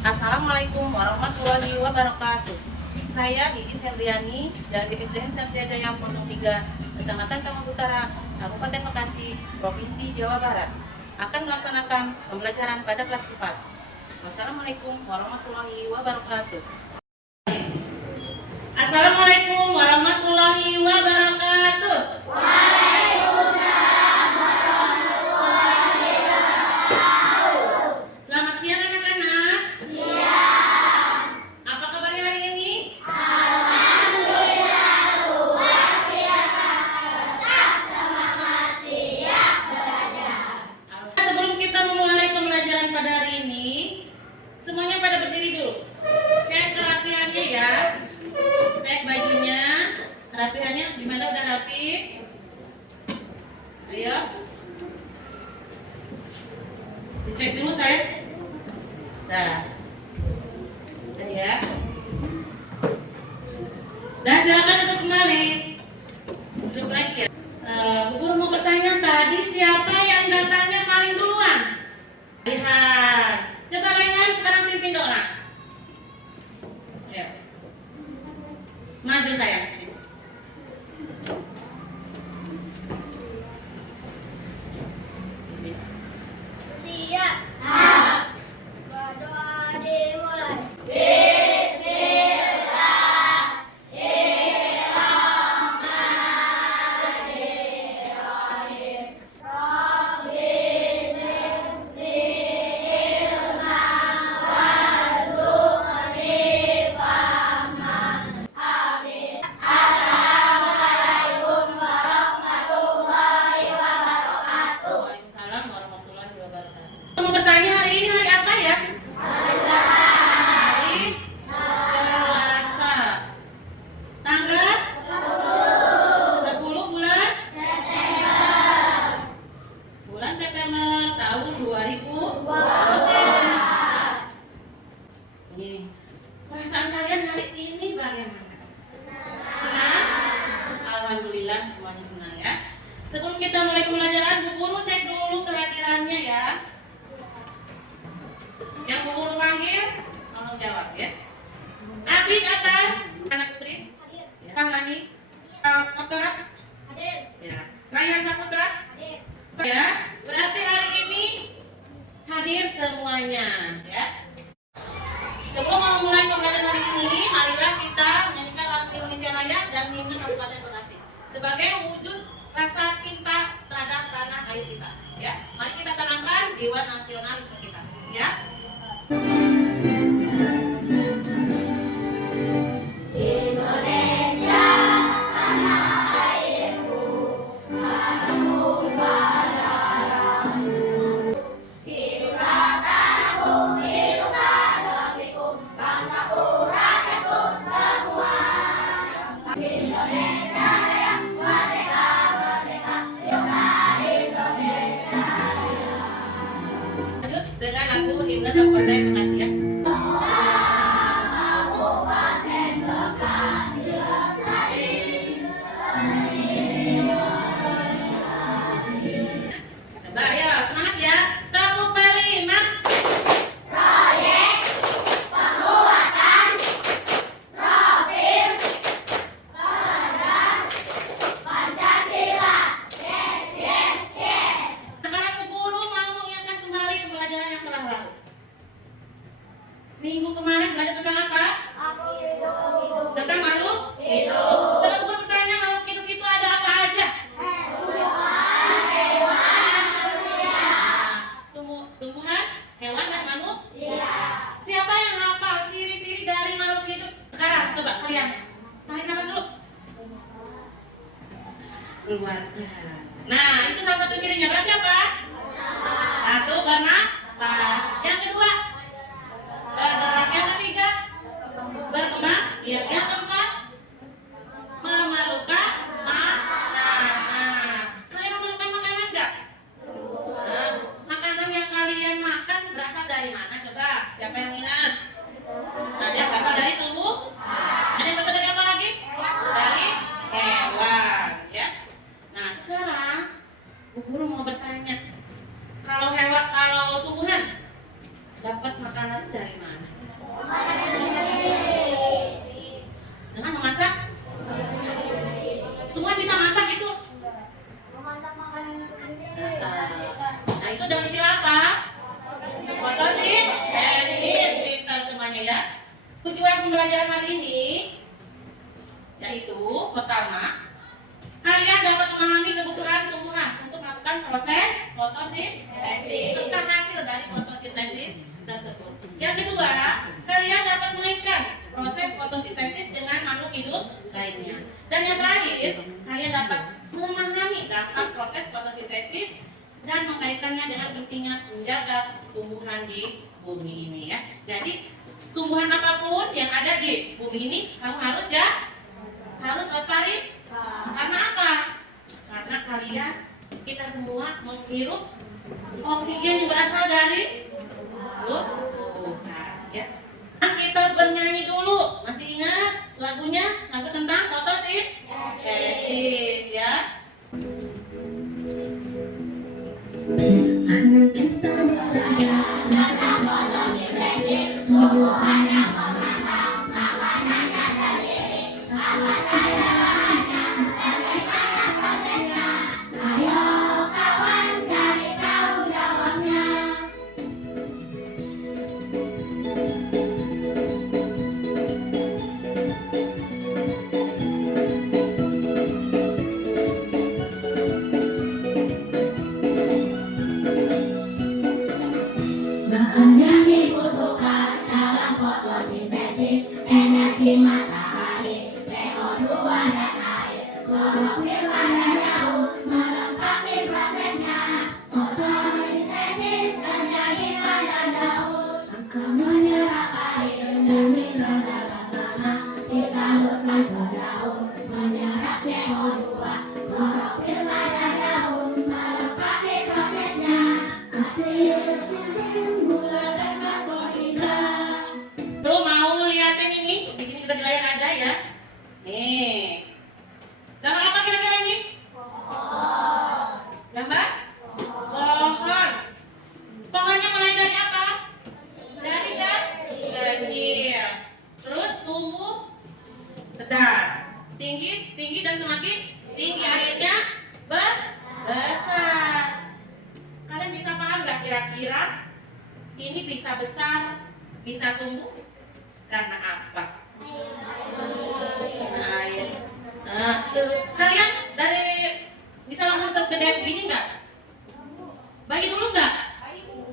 Assalamualaikum warahmatullahi wabarakatuh. Saya Iis Herdiani dari SDN Satria Jaya 03, Kecamatan Kamang Utara, Kabupaten Bekasi, Provinsi Jawa Barat, akan melaksanakan pembelajaran pada kelas 4. Wassalamualaikum warahmatullahi wabarakatuh. Assalamualaikum warahmatullahi wabarakatuh. Selamat siang anak-anak. Apa kabarnya hari ini? Sebelum kita memulai pembelajaran pada hari ini, semuanya pada berdiri dulu. Cek kerapiannya ya. Cek bajunya. Kerapiannya gimana, udah rapi? Ayo. Dicek dulu saya. Nah. Ya. Dan silakan duduk kembali. Duduk lagi ya. Bu Guru mau bertanya, tadi siapa yang datangnya paling duluan? Lihat. Coba Rehan sekarang pimpin doa. Ya. Maju saya. Siap. Berdoa dimulai. Waalaikumsalam warahmatullahi wabarakatuh. Mau bertanya, hari ini hari apa ya? Hari Selasa. Tanggal 10 bulan September tahun 2020. Nih, perasaan kalian hari ini bagaimana? Senang? Alhamdulillah semuanya senang ya. Sebelum kita mulai pembelajaran, Bu Guru cek dulu kehadirannya ya. Yang Bu Guru panggil, tolong jawab ya. Abid Atar, anak putri. Ya. Kahlani, Otorat. Ya. Rayhan Saputra. Ya. Berarti hari ini hadir semuanya ya. Sebelum mau mulai pembelajaran hari ini, marilah kita menyanyikan lagu Indonesia Raya dan himne Kabupaten Bekasi sebagai wujud rasa cinta terhadap tanah air kita. Ya, mari kita tanamkan jiwa nasionalisme kita. Ya. Lanjut dengan lagu himne Kabupaten Bekasi ya. Coba ya, semangat ya. Tepuk balik, Mak. Sekarang Bu Guru mau mengingatkan kembali pembelajaran yang telah lalu. Minggu kemarin belajar tentang apa? Tentang makhluk hidup. Coba Bu Guru bertanya, makhluk hidup itu ada apa aja? Tumbuhan, hewan, dan manusia. Siapa yang hafal ciri-ciri dari makhluk hidup? Sekarang coba kalian tarik nafas dulu. Keluarga. Nah, itu salah satu cirinya. Berarti apa? Satu, bernafas. Yang kedua, bergerak. Yang ketiga, berkembang. Yang keempat, memerlukan makanan. Kalian memerlukan makanan nggak? Nah, makanan yang kalian makan berasal dari mana? Coba, siapa yang ingat? Ada yang berasal dari tubuh? Ada yang berasal dari apa lagi? Dari hewan, ya. Nah, sekarang Bu Guru mau bertanya, kalau bagaimana? Dengan memasak? Tumbuhan bisa masak itu? Memasak makanan itu sendiri. Nah itu dengan istilah apa? Fotosintesis. Pintar semuanya ya. Tujuan pembelajaran hari ini yaitu pertama, kalian dapat memahami kebutuhan tumbuhan untuk melakukan proses fotosintesis serta hasil dari fotosintesis tersebut. Yang kedua, kalian dapat mengaitkan proses fotosintesis dengan makhluk hidup lainnya. Dan yang terakhir, kalian dapat memahami dampak proses fotosintesis dan mengkaitkannya dengan pentingnya menjaga tumbuhan di bumi ini ya. Jadi tumbuhan apapun yang ada di bumi ini kamu harus lestari. Karena apa? Karena kalian, kita semua menghirup oksigen yang berasal dari Tuhan ya. Nah, kita bernyanyi dulu. Masih ingat lagunya? Lagu tentang fotosintesis ya. Anak kita belajar tentang fotosintesis, tumbuhan yang memasak makanannya sendiri. Harus bagaimana prosesnya? Ayo kawan cari tahu jawabnya. Bahan yang dibutuhkan dalam fotosintesis: energi matahari, CO2 dan air, klorofil pada daun melengkapi prosesnya. Fotosintesis terjadi pada daun, akan menyerap air dan mineral dalam tanah, disalurkan ke daun, menyerap CO2, klorofil pada daun melengkapi prosesnya. Hasil sintetik gula dan karbohidrat. Lu mau liatin ini? Di sini juga di layar ada ya. Nih. Gambar apa kira-kira ini? Gambar? Pohon. Pohonnya mulai dari apa? Dari kecil. Terus tumbuh sedang. Tinggi dan semakin tinggi, akhirnya besar. Kalian bisa paham gak kira-kira ini bisa besar, bisa tumbuh karena apa? Air. Terus kalian dari bisa langsung segede begini nggak? Bayi dulu nggak?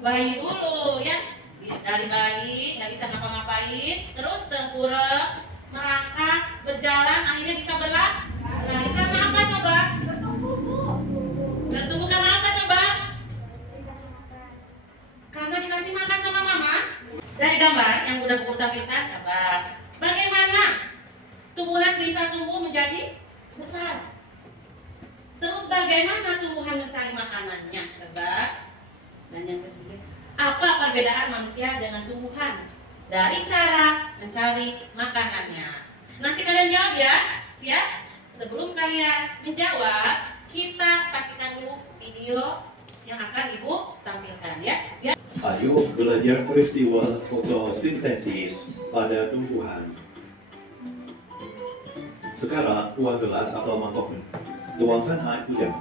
Bayi dulu ya. Dari bayi nggak bisa ngapa-ngapain, terus tengkurap, merangkak, berjalan, akhirnya bisa berlari. Karena apa coba? Bertumbuh karena apa coba? Karena dikasih makan sama mama. Dari gambar yang udah Bu tampilkan, coba bagaimana tumbuhan bisa tumbuh menjadi besar? Terus bagaimana tumbuhan mencari makanannya? Coba. Dan yang ketiga, apa perbedaan manusia dengan tumbuhan dari cara mencari makanannya? Nanti kalian jawab ya. Siap? Sebelum kalian menjawab, kita saksikan dulu video yang akan Ibu tampilkan ya. Ayo belajar peristiwa fotosintesis pada tumbuhan. Sekarang tuang gelas atau mangkok. Tuangkan air hujan.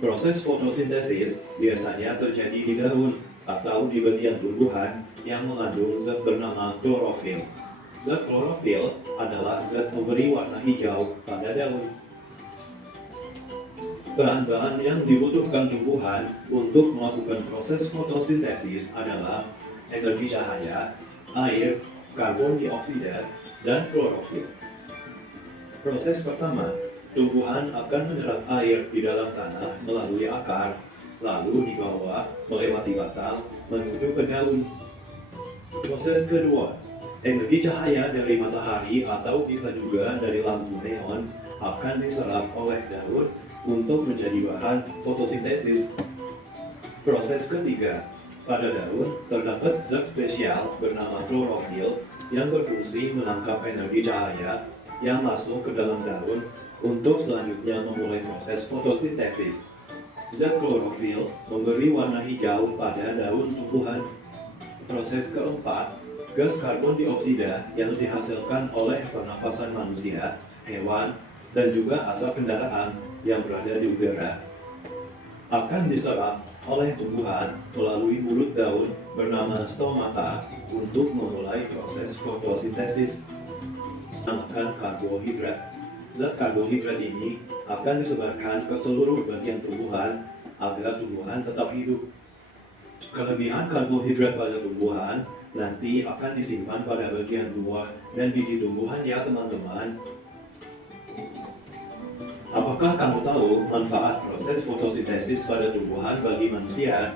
Proses fotosintesis biasanya terjadi di daun atau di bagian tumbuhan yang mengandung zat bernama klorofil. Zat klorofil adalah zat memberi warna hijau pada daun. Bahan-bahan yang dibutuhkan tumbuhan untuk melakukan proses fotosintesis adalah energi cahaya, air, karbon dioksida, dan klorofil. Proses pertama, tumbuhan akan menyerap air di dalam tanah melalui akar, lalu dibawa melewati batang menuju ke daun. Proses kedua, energi cahaya dari matahari atau bisa juga dari lampu neon akan diserap oleh daun untuk menjadi bahan fotosintesis. Proses ketiga, pada daun terdapat zat spesial bernama klorofil yang berfungsi menangkap energi cahaya yang masuk ke dalam daun untuk selanjutnya memulai proses fotosintesis. Zat klorofil memberi warna hijau pada daun tumbuhan. Proses keempat, Gas karbon dioksida yang dihasilkan oleh pernafasan manusia, hewan, dan juga asap kendaraan yang berada di udara akan diserap oleh tumbuhan melalui mulut daun bernama stomata untuk memulai proses fotosintesis. Makan karbohidrat. Zat karbohidrat ini akan disebarkan ke seluruh bagian tumbuhan agar tumbuhan tetap hidup. Kelebihan karbohidrat pada tumbuhan nanti akan disimpan pada bagian buah dan biji tumbuhan ya teman-teman. Apakah kamu tahu manfaat proses fotosintesis pada tumbuhan bagi manusia?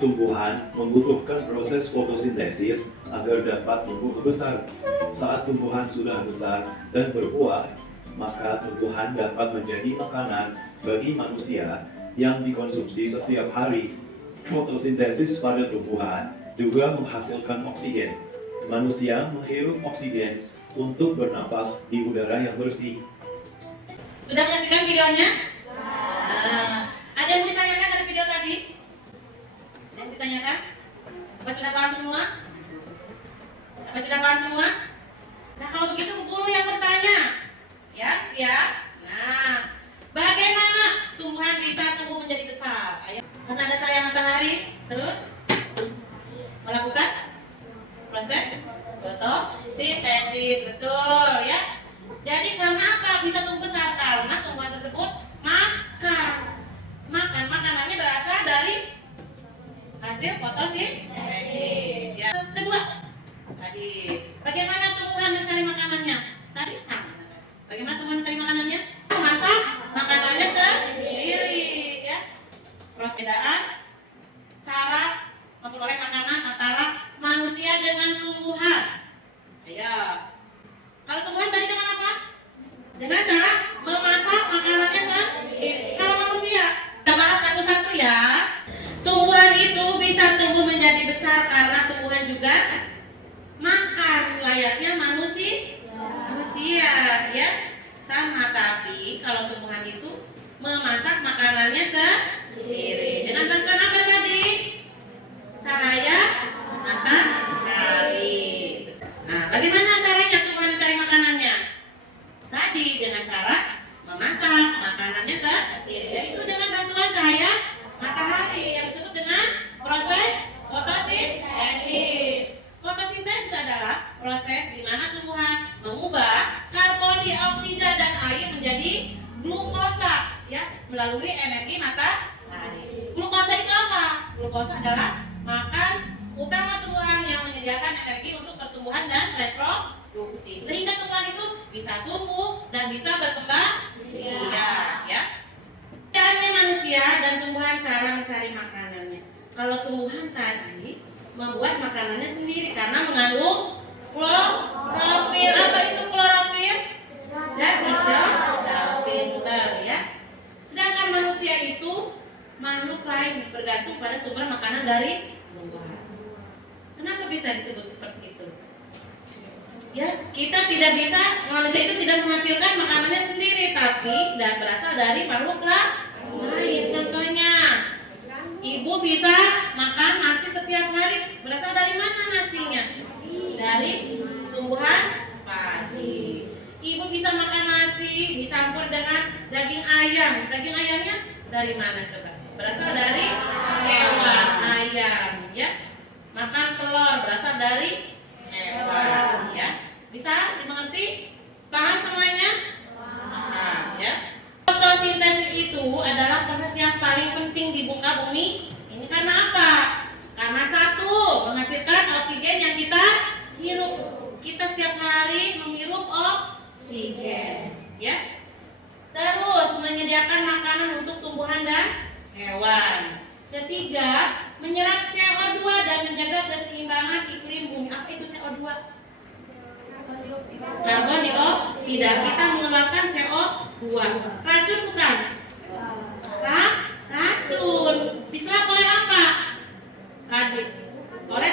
Tumbuhan membutuhkan proses fotosintesis agar dapat tumbuh besar. Saat tumbuhan sudah besar dan berbuah, maka tumbuhan dapat menjadi makanan bagi manusia yang dikonsumsi setiap hari. Fotosintesis pada tumbuhan juga menghasilkan oksigen. Manusia menghirup oksigen untuk bernapas di udara yang bersih. Sudah menyaksikan videonya? Ada yang ditanyakan dari video tadi? Ada yang ditanyakan? Apa sudah paham semua? Apa sudah paham semua? Nah, kalau begitu Bu Guru yang bertanya. Ya, siap? Nah, bagaimana tumbuhan bisa tumbuh menjadi besar? Ayo. Karena ada cahaya matahari, terus melakukan proses fotosintesis, betul ya. Jadi karena apa bisa tumbuh besar? Karena tumbuhan tersebut makan makanannya berasal dari hasil fotosintesis. Ya. Kedua, tadi bagaimana tumbuhan mencari makanannya? Tadi sama. Bagaimana tumbuhan mencari makanannya? Memasak makanannya sendiri, ya. Perbedaan cara memperoleh makanan antara manusia dengan tumbuhan. Ayo. Kalau tumbuhan tadi dengan apa? Dengan cara memasak makanannya sendiri. Kalau manusia, kita bahas satu-satu ya. Tumbuhan itu bisa tumbuh menjadi besar karena tumbuhan juga makan layaknya manusia, ya. Sama, tapi kalau tumbuhan itu memasak makanannya sendiri. Dengan bantuan apa tadi? Cahaya matahari. Nah, bagaimana caranya tumbuhan mencari makanannya? Tadi dengan cara memasak makanannya sendiri, yaitu dengan bantuan cahaya matahari yang disebut dengan proses fotosintesis. Fotosintesis adalah proses di mana tumbuhan mengubah karbon dioksida dan air menjadi glukosa, ya, melalui energi matahari. Glukosa itu apa? Glukosa adalah makan utama tumbuhan yang menyediakan energi untuk pertumbuhan dan reproduksi, sehingga tumbuhan itu bisa tumbuh dan bisa berkembang. Iya, ya. Caranya manusia dan tumbuhan cara mencari makanannya. Kalau tumbuhan tadi membuat makanannya sendiri karena mengandung klorofil. Apa itu klorofil? Zat hijau pintar, ya. Sedangkan manusia itu makhluk lain bergantung pada sumber makanan dari tumbuhan. Kenapa bisa disebut seperti itu? Ya, kita tidak bisa, manusia itu tidak menghasilkan makanannya sendiri, tapi dan berasal dari makhluk lain. Contohnya, ibu bisa makan nasi setiap hari. Berasal dari mana nasinya? Dari tumbuhan padi. Ibu bisa makan nasi dicampur dengan daging ayam. Daging ayamnya dari mana coba? Berasal dari hewan ayam, ya. Makan telur berasal dari hewan, ya. Bisa dimengerti? Paham semuanya? Paham, ya. Fotosintesis itu adalah proses yang paling penting di muka bumi. Ini karena apa? Karena satu, menghasilkan oksigen yang kita hirup. Kita setiap hari menghirup oksigen, ya. Terus menyediakan makanan untuk tumbuhan dan hewan. Ketiga, menyerap CO2 dan menjaga keseimbangan iklim bumi. Apa itu CO2? Karbon dioksida. Kita mengeluarkan CO2. Racun bukan? Racun. Diserap oleh apa? Tadi oleh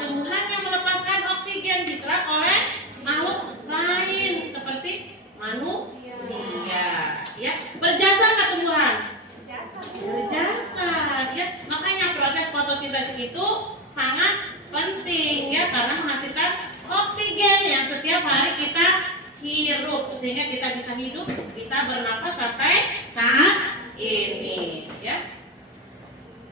tumbuhan yang melepaskan oksigen diserap oleh makhluk lain seperti manusia, ya. Berjasa nggak tumbuhan? Berjasa, ya. Makanya proses fotosintesis itu sangat penting, ya. hirup, sehingga kita bisa hidup, bisa bernapas sampai saat ini, ya.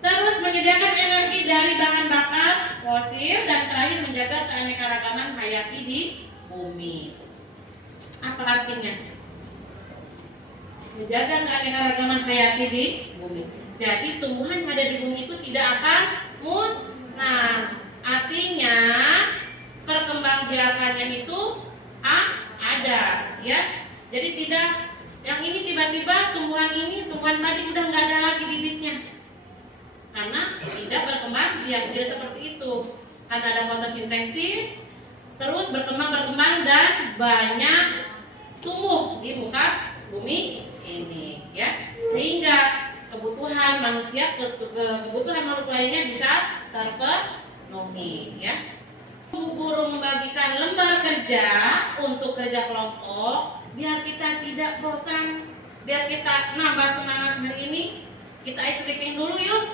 Terus menyediakan energi dari bahan bakar fosil, dan terakhir menjaga keanekaragaman hayati di bumi. Apa artinya? Menjaga keanekaragaman hayati di bumi. Jadi tumbuhan yang ada di bumi itu tidak akan musnah. Artinya perkembangbiakannya itu ada, ya. Jadi tidak yang ini tiba-tiba tumbuhan padi udah nggak ada lagi bibitnya, karena tidak berkembang biak, tidak seperti itu. Karena ada fotosintesis, terus berkembang dan banyak tumbuh di muka bumi ini, ya. Sehingga kebutuhan manusia, kebutuhan makhluk lainnya bisa terpenuhi, ya. Guru membagikan lembar kerja untuk kerja kelompok biar kita tidak bosan, biar kita nambah semangat hari ini. Kita ice breaking dulu yuk.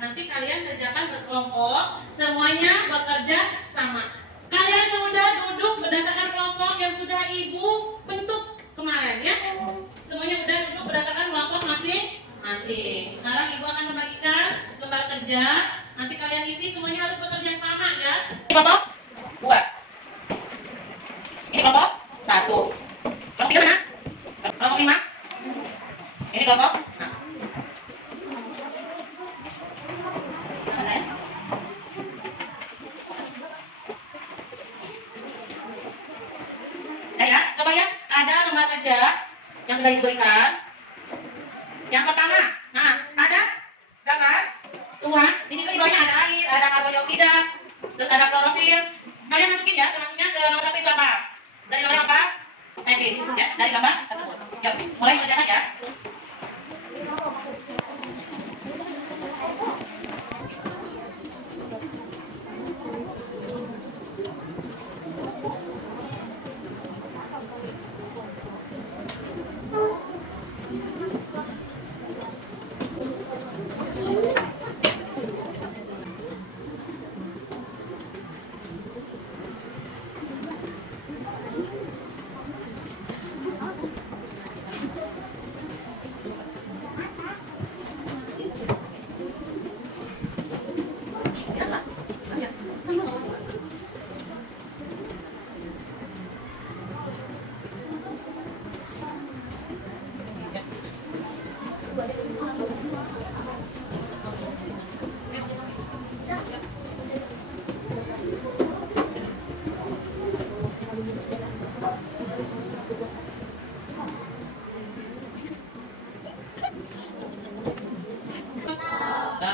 Nanti kalian kerjakan berkelompok, semuanya bekerja sama. Kalian sudah duduk berdasarkan kelompok yang sudah ibu bentuk kemarin, ya. Semuanya sudah duduk berdasarkan kelompok masing-masing. Sekarang ibu akan membagikan lembar kerja. Nanti kalian isi, semuanya harus bekerja sama, ya. Ini kelompok 2. Ini kelompok 1. Kelompok 3 mana? Kelompok 5. Ini kelompok. Coba ya, ada lembar kerja yang sudah diberikan. Yang pertama, ada gambar tuan. Di situ di bawahnya ada air, ada karbon dioksida, terus ada klorofil. Kalian masukin ya, termasuknya ke nomor 1 itu apa? Dari nomor apa? Tesis, ya, dari gambar tersebut. Yuk, mulai mengerjakan ya.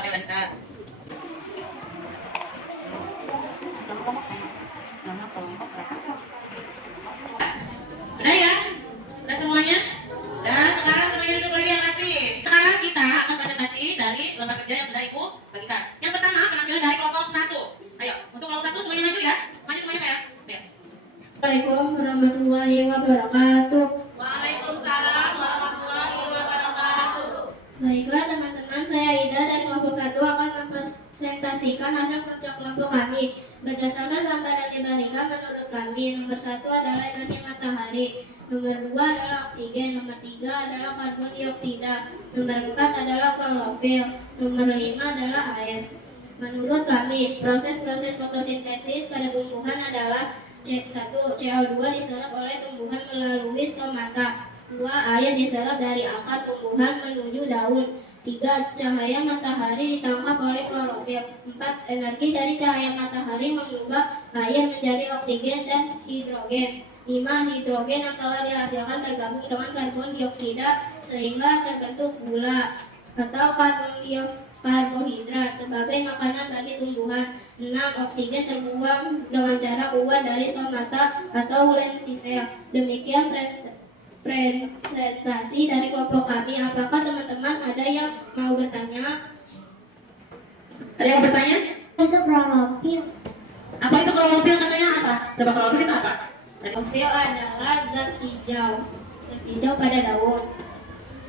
Lancar. Udah ya? Udah semuanya? Dan sekarang semuanya duduk lagi yang rapi. Sekarang kita akan presentasi dari lembar kerja yang sudah ibu bagikan. Yang pertama, penampilan dari kelompok 1. Ayo, untuk kelompok 1 semuanya maju ya. Maju semuanya saya. Ayo. Assalamualaikum warahmatullahi wabarakatuh. Waalaikumsalam warahmatullahi wabarakatuh. Baiklah teman-teman, saya Ida dari kelompok 1 akan mempresentasikan hasil kerja kelompok kami. Berdasarkan gambar yang diberikan menurut kami, nomor 1 adalah energi matahari, nomor 2 adalah oksigen, nomor 3 adalah karbon dioksida, nomor 4 adalah klorofil, nomor 5 adalah air. Menurut kami, proses-proses fotosintesis pada tumbuhan adalah 1. CO2 diserap oleh tumbuhan melalui stomata. 2. Air diserap dari akar tumbuhan menuju daun. 3. Cahaya matahari ditangkap oleh klorofil. 4. Energi dari cahaya matahari mengubah air menjadi oksigen dan hidrogen. 5. Hidrogen yang telah dihasilkan tergabung dengan karbon dioksida sehingga terbentuk gula atau karbon karbohidrat sebagai makanan bagi tumbuhan. 6. Oksigen terbuang dengan cara keluar dari stomata atau lentisel. Demikian presentasi dari kelompok kami. Apakah teman-teman ada yang mau bertanya? Ada yang bertanya? Itu klorofil. Apa itu klorofil, katanya apa? Coba klorofil itu apa? Klorofil adalah zat hijau. Zat hijau pada daun.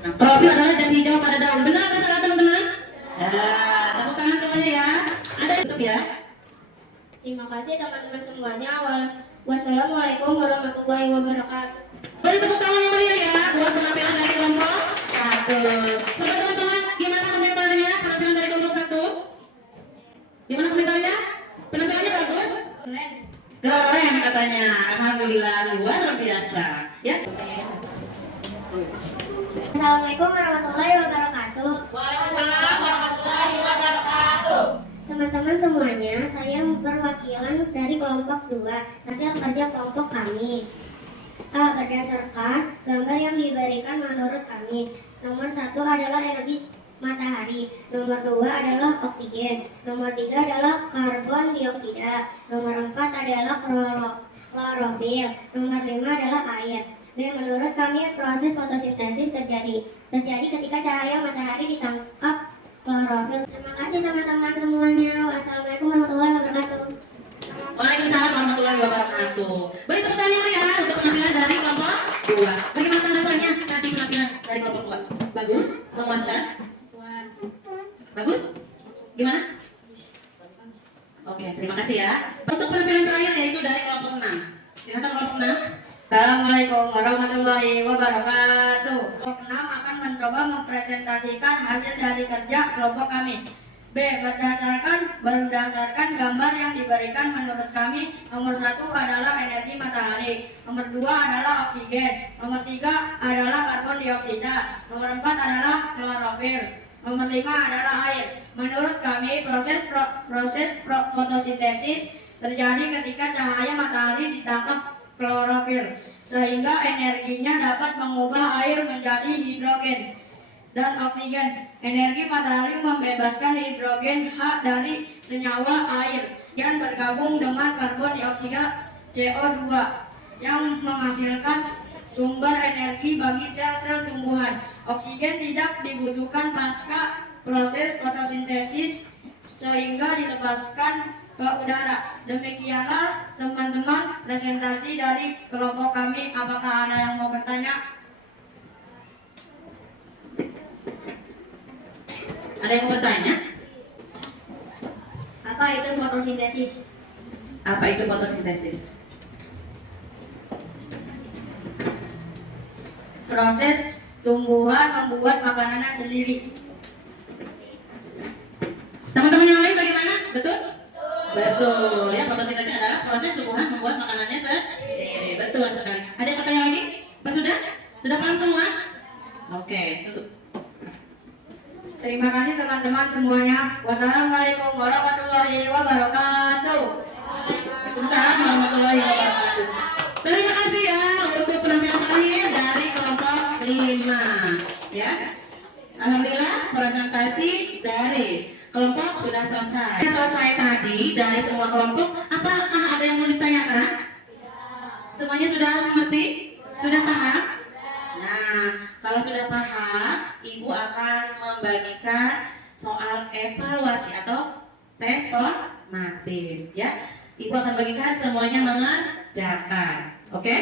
Nah, klorofil adalah zat hijau pada daun. Benar atau salah teman-teman? Nah, tepuk tangan semuanya ya. Ada tutup ya. Terima kasih teman-teman semuanya. Wassalamualaikum warahmatullahi wabarakatuh. Beri tepuk tangan yang meriah ya buat penampilan dari kelompok 1. Coba teman-teman, gimana komentarnya penampilan dari kelompok 1? Gimana komentarnya? Penampilannya bagus? Keren. Keren katanya. Alhamdulillah, luar biasa. Ya. Assalamualaikum warahmatullahi wabarakatuh. Waalaikumsalam warahmatullahi wabarakatuh. Teman-teman semuanya, saya perwakilan dari kelompok 2, hasil kerja kelompok kami. Berdasarkan gambar yang diberikan menurut kami, nomor 1 adalah energi matahari, nomor 2 adalah oksigen, nomor 3 adalah karbon dioksida, nomor 4 adalah klorofil, nomor 5 adalah air. B. Menurut kami, proses fotosintesis terjadi ketika cahaya matahari ditangkap klorofil. Terima kasih teman-teman semuanya. Wassalamualaikum warahmatullahi wabarakatuh. Waalaikumsalam warahmatullahi wabarakatuh. Beri tepuk tangan ya untuk penampilan dari kelompok 2. Bagaimana tanggapannya nanti penampilan dari kelompok 2? Bagus? Memuaskan? Puas. Bagus? Gimana? Oke, terima kasih ya. Untuk penampilan terakhir yaitu dari kelompok 6. Silakan kelompok 6. Assalamualaikum warahmatullahi wabarakatuh. Kelompok 6 akan mencoba mempresentasikan hasil dari kerja kelompok kami. B. Berdasarkan gambar yang diberikan menurut kami, nomor 1 adalah energi matahari, nomor 2 adalah oksigen, nomor 3 adalah karbon dioksida, nomor 4 adalah klorofil, nomor 5 adalah air. Menurut kami, proses fotosintesis terjadi ketika cahaya matahari ditangkap klorofil, sehingga energinya dapat mengubah air menjadi hidrogen dan oksigen. Energi matahari membebaskan hidrogen H dari senyawa air yang bergabung dengan karbon dioksida CO2 yang menghasilkan sumber energi bagi sel-sel tumbuhan. Oksigen tidak dibutuhkan pasca proses fotosintesis sehingga dilepaskan ke udara. Demikianlah teman-teman presentasi dari kelompok kami. Apakah ada yang mau bertanya? Ada yang mau bertanya? Apa itu fotosintesis? Apa itu fotosintesis? Proses tumbuhan membuat makanannya sendiri. Teman-teman yang lain bagaimana? Betul? Betul. Ya, fotosintesis adalah proses tumbuhan membuat makanannya sendiri. Betul sekali. Ada yang bertanya lagi? Apa sudah? Sudah paham semua? Oke, tutup. Terima kasih teman-teman semuanya. Wassalamualaikum warahmatullahi wabarakatuh. Waalaikumsalam warahmatullahi wabarakatuh. Terima kasih ya untuk penampilan terakhir dari kelompok 5. Ya. Alhamdulillah presentasi dari kelompok sudah selesai. Selesai tadi dari semua kelompok. Apakah ada yang mau ditanyakan? Semuanya sudah mengerti? Sudah paham? Nah, kalau sudah paham, Ibu akan membagikan soal evaluasi atau tes formatif, ya. Ibu akan bagikan semuanya mengerjakan, oke?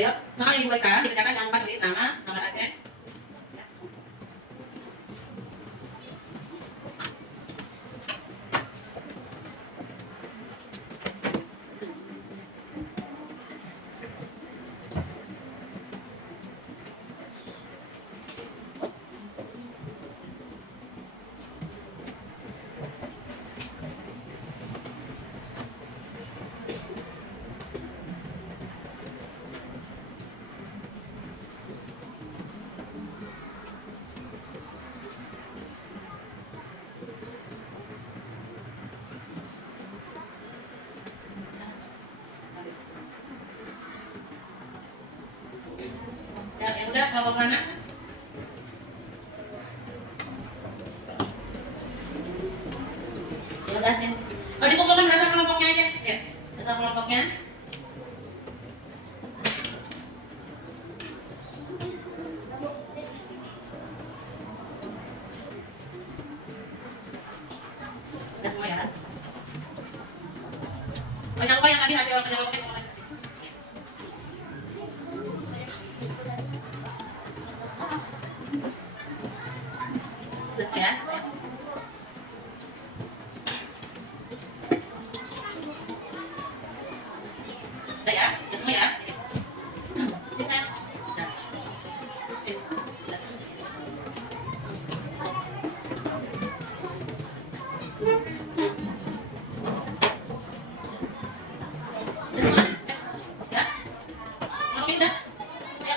Ayo, soal Ibu berikan, dikerjakan jangan lupa tulis nama pasien. kelompok mana? Jelasin. Oh, dikumpulkan berdasarkan kelompoknya aja. Ya, berdasarkan kelompoknya. Udah semua ya? Oh, jangan lupa yang tadi hasil kerja kelompoknya boleh kasih. Udah semua ya? Semua ya? Udah ya? Udah semua ya? Sini, sayang. Udah. Sini. Udah. Udah semua? Ya? Oke, udah. Ayo.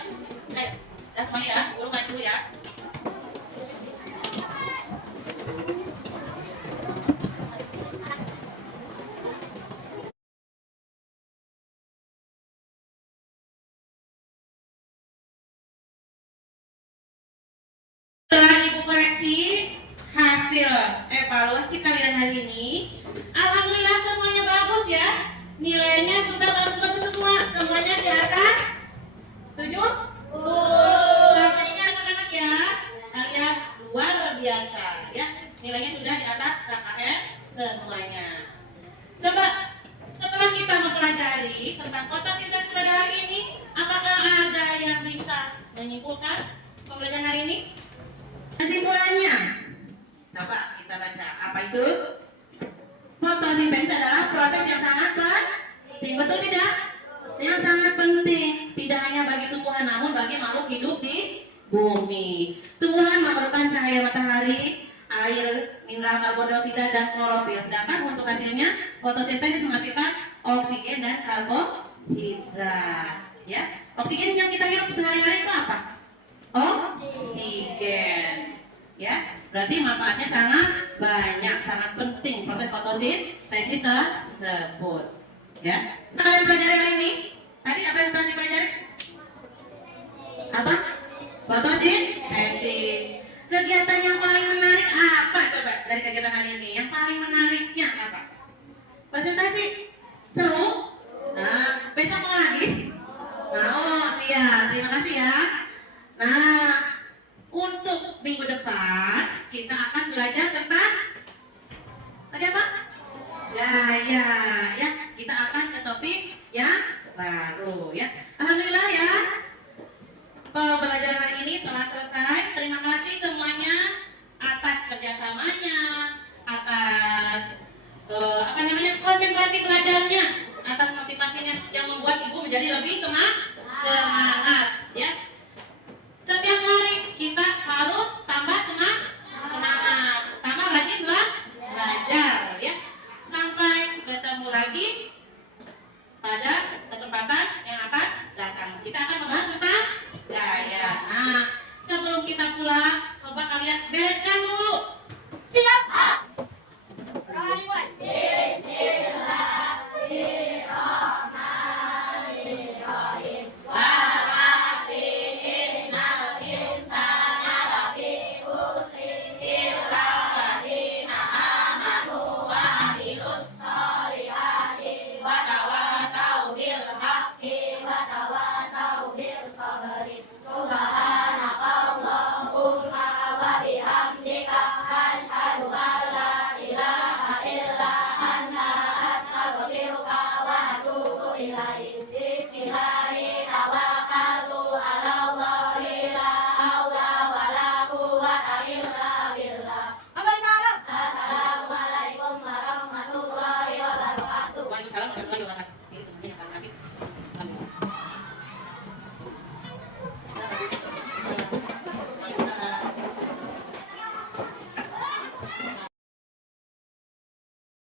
Ayo. Udah semuanya ya? Guru ngaji dulu ya. Setelah Ibu koreksi hasil evaluasi kalian hari ini, alhamdulillah semuanya bagus ya. Nilainya sudah bagus-bagus semua. Semuanya di atas 7. Artinya anak-anak ya, kalian luar biasa ya. Nilainya sudah di atas KKM semuanya. Coba setelah kita mempelajari tentang fotosintesis pada hari ini, apakah ada yang bisa menyimpulkan pembelajaran hari ini? Kesimpulannya, coba kita baca. Apa itu? Fotosintesis adalah proses yang sangat penting, betul tidak? Yang sangat penting, tidak hanya bagi tumbuhan namun bagi makhluk hidup di bumi. Tumbuhan memerlukan cahaya matahari, air, mineral karbon dioksida dan klorofil. Sedangkan untuk hasilnya fotosintesis menghasilkan oksigen dan karbohidrat. Ya, oksigen yang kita hirup sehari-hari itu apa? Oksigen. Ya, berarti manfaatnya sangat banyak, sangat penting proses fotosintesis tersebut. Ya, kalian pelajari hari ini? Tadi apa yang telah dipelajari? Apa? Fotosintesis. Kegiatan yang paling menarik apa coba dari kegiatan hari ini? Yang paling menariknya apa? Presentasi. Seru? Nah, besok mau lagi? Mau, siap. Terima kasih ya. Nah, untuk minggu depan kita akan belajar tentang tadi apa? Ya, kita akan ke topik yang baru ya. Alhamdulillah ya. Pembelajaran hari ini telah selesai. Terima kasih semuanya atas kerjasamanya, atas konsentrasi belajarnya, atas motivasinya yang membuat ibu menjadi lebih semangat.